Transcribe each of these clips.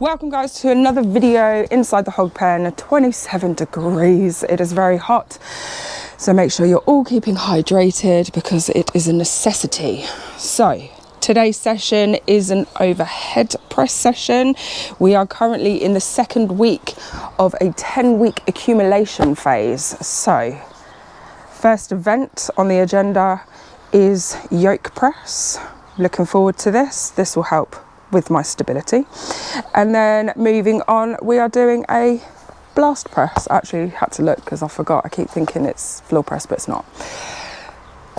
Welcome guys to another video inside the hog pen. 27 degrees, it is very hot, so make sure you're all keeping hydrated because it is a necessity. So today's session is an overhead press session. We are currently in the second week of a 10-week accumulation phase. So first event on the agenda is yoke press. Looking forward to this. This will help with my stability. And then moving on, we are doing a blast press. Actually had to look because I forgot. I keep thinking it's floor press, but it's not.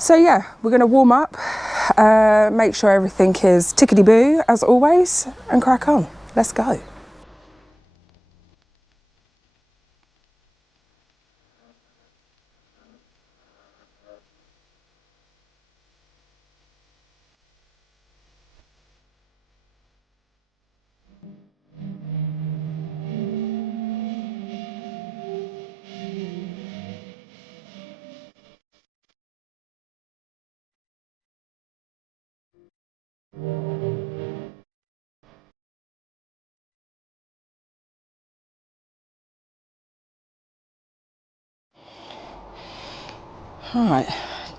So yeah, we're going to warm up, make sure everything is tickety-boo as always, and crack on. Let's go. Alright,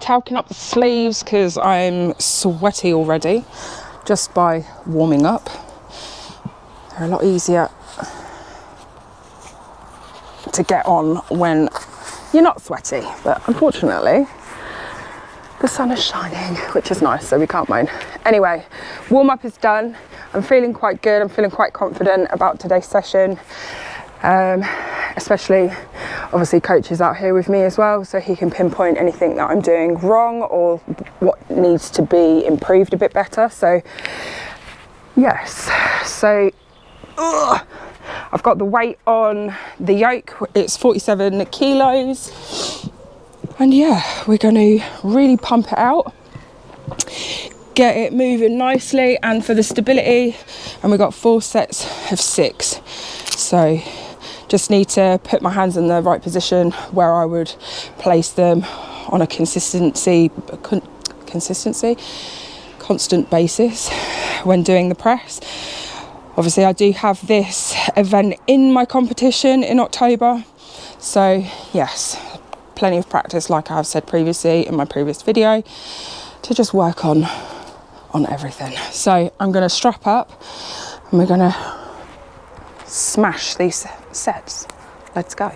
talking up the sleeves because I'm sweaty already just by warming up. They're a lot easier to get on when you're not sweaty, but unfortunately the sun is shining, which is nice, so we can't moan. Anyway, warm up is done. I'm feeling quite good. I'm feeling quite confident about today's session. Especially obviously coach is out here with me as well, so he can pinpoint anything that I'm doing wrong or what needs to be improved a bit better. So yes, so I've got the weight on the yoke. It's 47 kilos, and yeah, we're going to really pump it out, get it moving nicely. And for the stability, and we've got 4 sets of 6, so just need to put my hands in the right position where I would place them on a constant basis when doing the press. Obviously I do have this event in my competition in October, so yes, plenty of practice, like I have said previously in my previous video, to just work on everything. So I'm going to strap up and we're going to smash these sets. Let's go.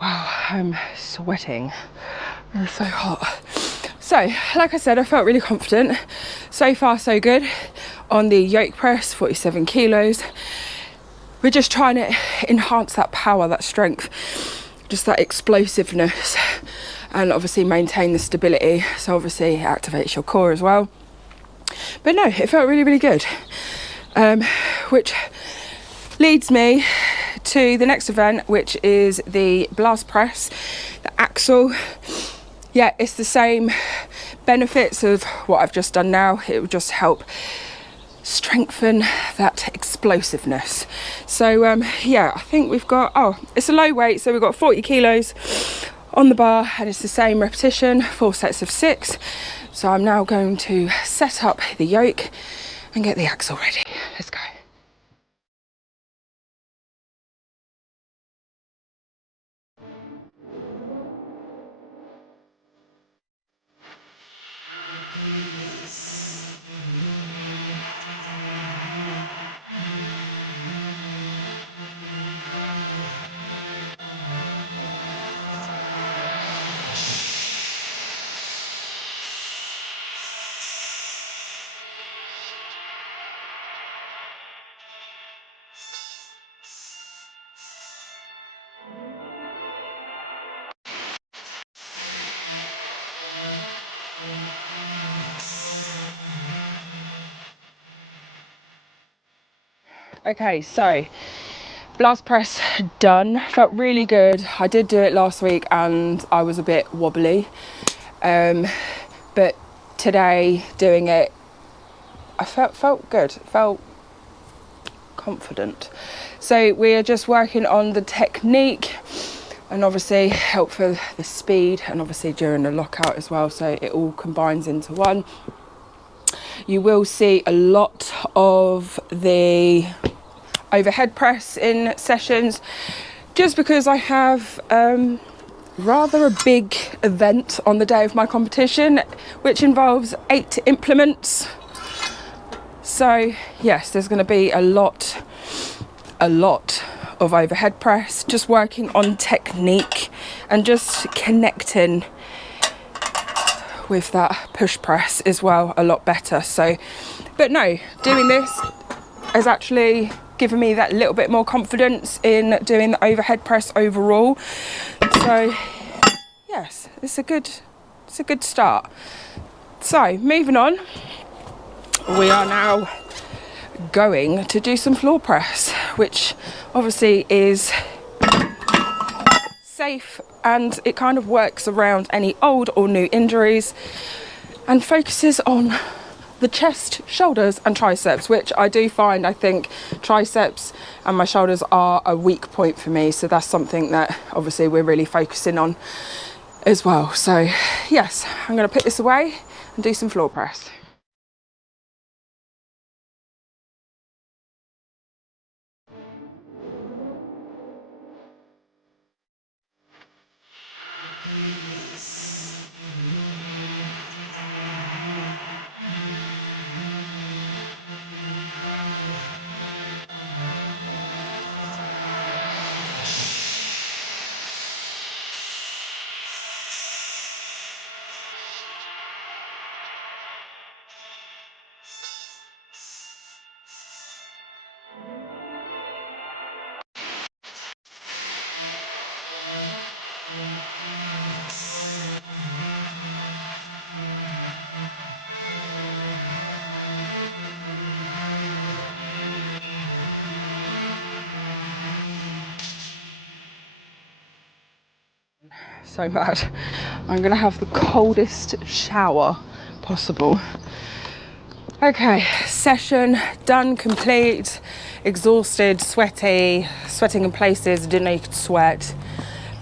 Wow, I'm sweating. It's so hot. So, like I said, I felt really confident. So far, so good on the yoke press, 47 kilos. We're just trying to enhance that power, that strength, just that explosiveness, and obviously maintain the stability. So obviously it activates your core as well. But no, it felt really, really good. Which leads me to the next event, which is the blast press, the axle. Yeah, it's the same benefits of what I've just done now. It will just help strengthen that explosiveness. So yeah, I think we've got, it's a low weight, so we've got 40 kilos on the bar, and it's the same repetition, 4 sets of 6. So I'm now going to set up the yoke and get the axle ready. Let's go. Okay, so blast press done. Felt really good. I did do it last week and I was a bit wobbly, but today doing it, I felt good, felt confident. So we are just working on the technique and obviously help for the speed, and obviously during the lockout as well, so it all combines into one. You will see a lot of the overhead press in sessions just because I have rather a big event on the day of my competition, which involves 8 implements. So yes, there's going to be a lot of overhead press, just working on technique and just connecting with that push press as well a lot better. So, but no, doing this has actually given me that little bit more confidence in doing the overhead press overall. So yes, it's a good start. So moving on, we are now going to do some floor press, which obviously is safe and it kind of works around any old or new injuries and focuses on the chest, shoulders and triceps, which I do find, I think triceps and my shoulders are a weak point for me, so that's something that obviously we're really focusing on as well. So yes, I'm going to put this away and do some floor press. So bad. I'm gonna have the coldest shower possible. Okay, session done, complete, exhausted, sweating in places, didn't know you could sweat,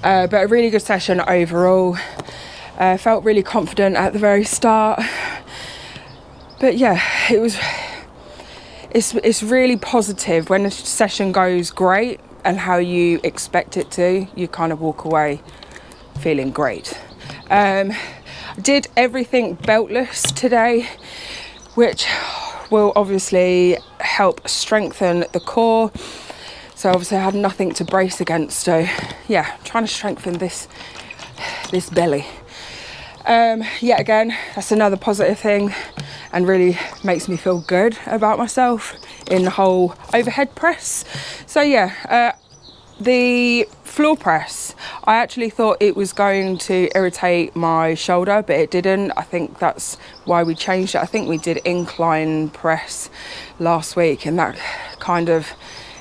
but a really good session overall. Felt really confident at the very start, but yeah, it's really positive when a session goes great and how you expect it to, you kind of walk away feeling great. Did everything beltless today, which will obviously help strengthen the core. So obviously I had nothing to brace against, so yeah, trying to strengthen this belly. Yet again, that's another positive thing and really makes me feel good about myself in the whole overhead press. So yeah, the floor press, I actually thought it was going to irritate my shoulder, but it didn't. I think that's why we changed it. I think we did incline press last week and that kind of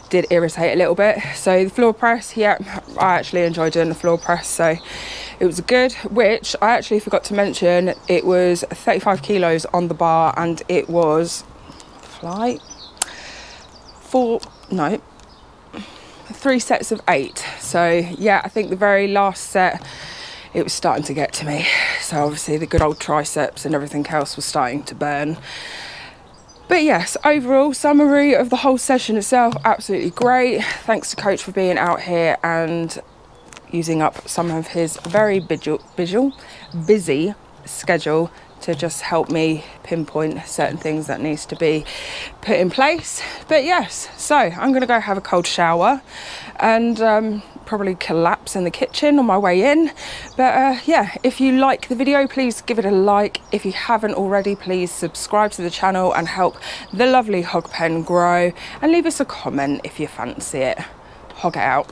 did irritate a little bit. So the floor press, yeah, I actually enjoyed doing the floor press, so it was good, which I actually forgot to mention, it was 35 kilos on the bar and it was like 3 sets of 8. So yeah, I think the very last set it was starting to get to me, so obviously the good old triceps and everything else was starting to burn. But yes, overall summary of the whole session itself, absolutely great. Thanks to coach for being out here and using up some of his very busy schedule to just help me pinpoint certain things that needs to be put in place. But yes, so I'm gonna go have a cold shower and probably collapse in the kitchen on my way in. But yeah, if you like the video, please give it a like. If you haven't already, please subscribe to the channel and help the lovely hog pen grow, and leave us a comment if you fancy it. Hog it out.